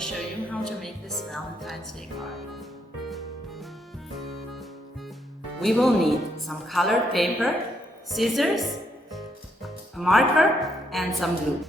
show you how to make this Valentine's Day card. We will need some colored paper, scissors, a marker, and some glue.